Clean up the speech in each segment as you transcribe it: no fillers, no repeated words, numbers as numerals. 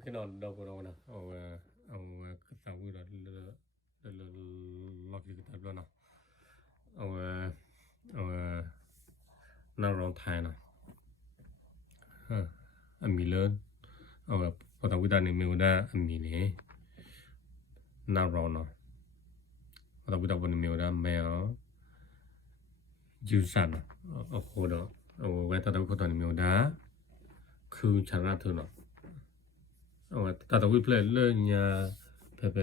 เคเนาะดอกเรานะเอาก็ตามวิเราล็อกอยู่กับเราเนาะเอาน่ารองไทยนะอันมีเลิศเอาพอตามวิธีนี้ไม่ได้อันมีเนี่ยน่ารองเนาะพอตามวิธีนี้ไม่ได้แมวยูสันโอ้โหเนาะเวลาตามวิธีนี้ไม่ได้คือชนะเธอเนาะตาวิเพลย์เรื่องยาเป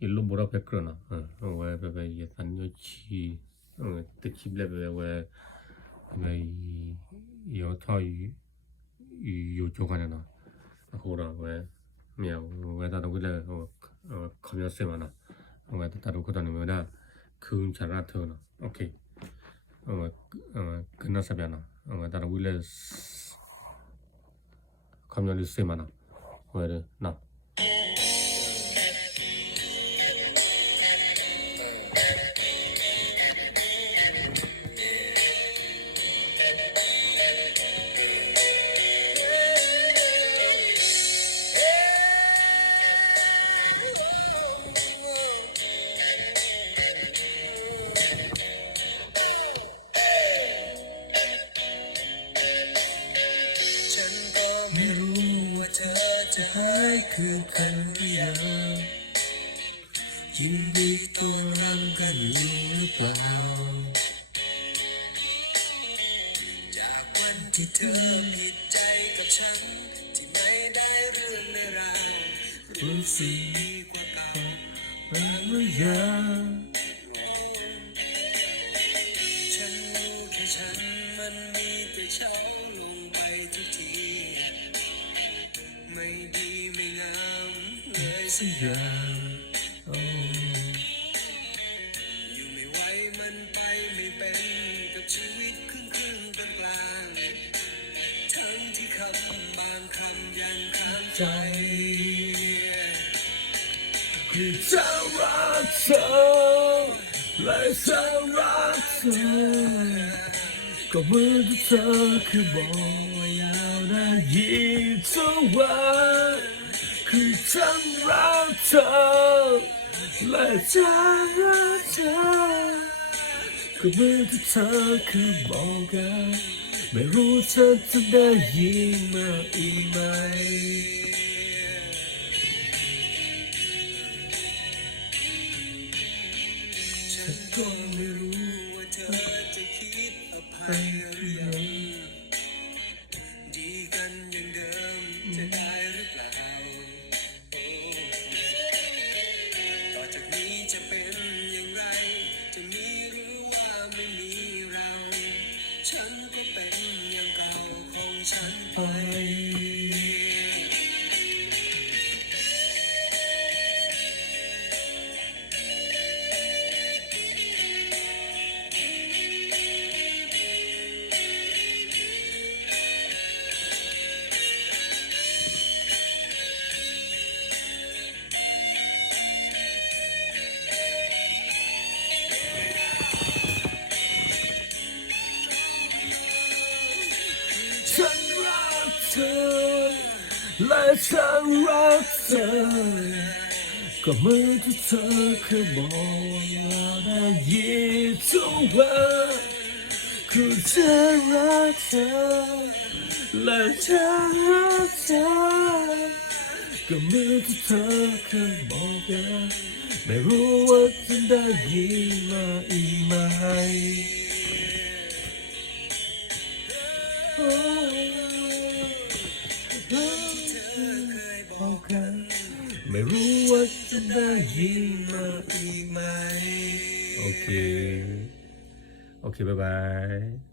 ยิลลูบุระเปกรนะเปยันยชีติดชิบเลยเปยอทอยอยู่จุกันนะโอ้โหเราเมียวตาวิเลยคำยาเสมานะตาวิคนนี้ไม่ได้คืนชนะเธอนะโอเคขึ้นน่าสับยานะตาวิเลยคำยาลิเซมานะเว้ยนะจะหายคือกันหรือยังยินดีตัวรังกันอยู่หรือเปล่าจากวันที่เธอผิดใจกับฉันที่ไม่ได้เรื่องในราวรู้สึกดีกว่าเก่าไม่หรือยังฉันรู้แค่ฉันมันมีแต่เช้าลงไปทุกทีไม่ดีไม่งามเลยสักอย่างอยู่ไม่ไหวมันไปไม่เป็นกับชีวิตครึ่งกลางทั้งที่คำบางคำยังค้างใจคือจะรักเธอและจะรักเธอก็เมื่อที่เธอคือบอกอยากได้ยินเธอว่าคือฉันรักเธอและจะรักเธอก็เมื่อที่เธอคือบอกกันไม่รู้เธอจะได้ยินมาอีกไหมฉันก็ไม่รู้ว่าเธอจะคิดอภัยหรือยังดีกันอย่างเดิมจะได้หรือเปล่าต่อจากนี้จะเป็นอย่างไรจะมีหรือว่าไม่มีเราฉันก็เป็นอย่างเก่าของฉันไปฉันรักเธอและฉันรักเธอก็เมื่อที่เธอเคยบอกเราได้ยินทุกวันคือฉันรักเธอและฉันรักเธอก็เมื่อที่เธอเคยบอกกันไม่รู้ว่าจะได้ยินมาอีกไหมไม่รู้ว่าจะได้ยินมาอีกไหมโอเคบ๊ายบาย